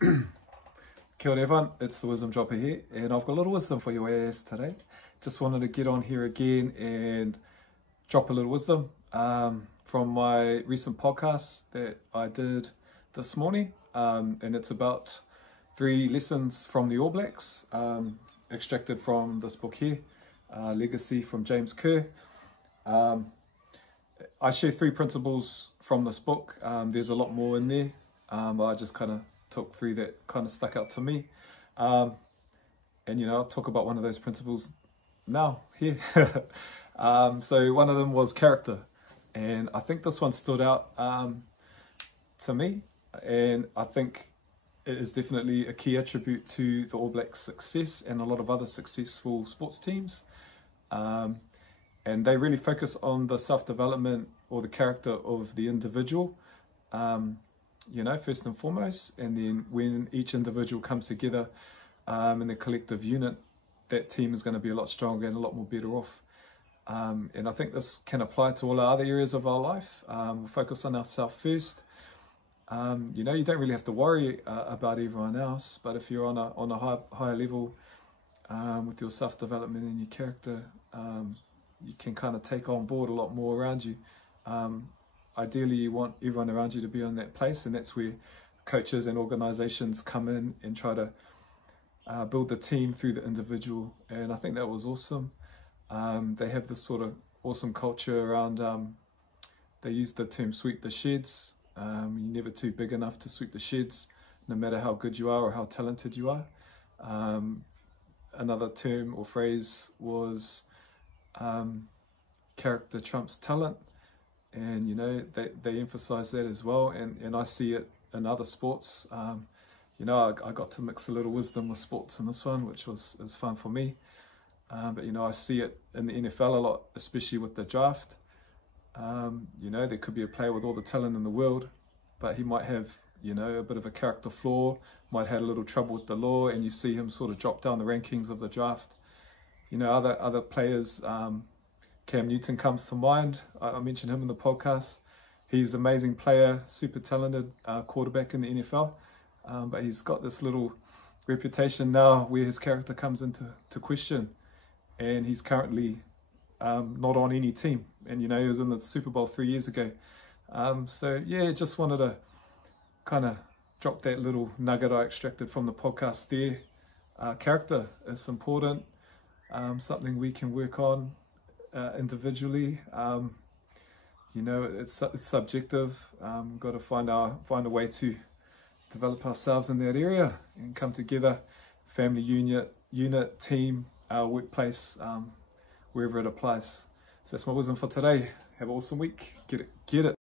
Kia ora everyone, it's the Wisdom Dropper here, and I've got a little wisdom for your ass today. Just wanted to get on here again and drop a little wisdom from my recent podcast that I did this morning, and it's about 3 lessons from the All Blacks, extracted from this book here, Legacy from James Kerr. I share 3 principles from this book. There's a lot more in there. I just kind of took 3 that kind of stuck out to me. And I'll talk about one of those principles now here. So one of them was character. And I think this one stood out to me. And I think it is definitely a key attribute to the All Blacks' success and a lot of other successful sports teams. And they really focus on the self-development or the character of the individual, first and foremost. And then when each individual comes together in the collective unit, that team is going to be a lot stronger and a lot more better off. And I think this can apply to all our other areas of our life. We'll focus on ourselves first. You don't really have to worry about everyone else, but if you're on a higher level with your self-development and your character, you can kind of take on board a lot more around you. Ideally, you want everyone around you to be on that place, and that's where coaches and organizations come in and try to build the team through the individual. And I think that was awesome. They have this sort of awesome culture around, they use the term sweep the sheds. You're never too big enough to sweep the sheds, no matter how good you are or how talented you are. Another term or phrase was character trumps talent. And they emphasize that as well, and I see it in other sports. I got to mix a little wisdom with sports in this one, which was fun for me. But I see it in the NFL a lot, especially with the draft. There could be a player with all the talent in the world, but he might have a bit of a character flaw, might have had a little trouble with the law, and you see him sort of drop down the rankings of the draft. Other players, Cam Newton comes to mind. I mentioned him in the podcast. He's an amazing player, super talented quarterback in the NFL, but he's got this little reputation now where his character comes into question, and he's currently not on any team. And he was in the Super Bowl 3 years ago. Just wanted to kind of drop that little nugget I extracted from the podcast there. Character is important, something we can work on individually. It's subjective. We've got to find a way to develop ourselves in that area and come together, family unit, team, our workplace, wherever it applies. So that's my wisdom for today. Have an awesome week. Get it.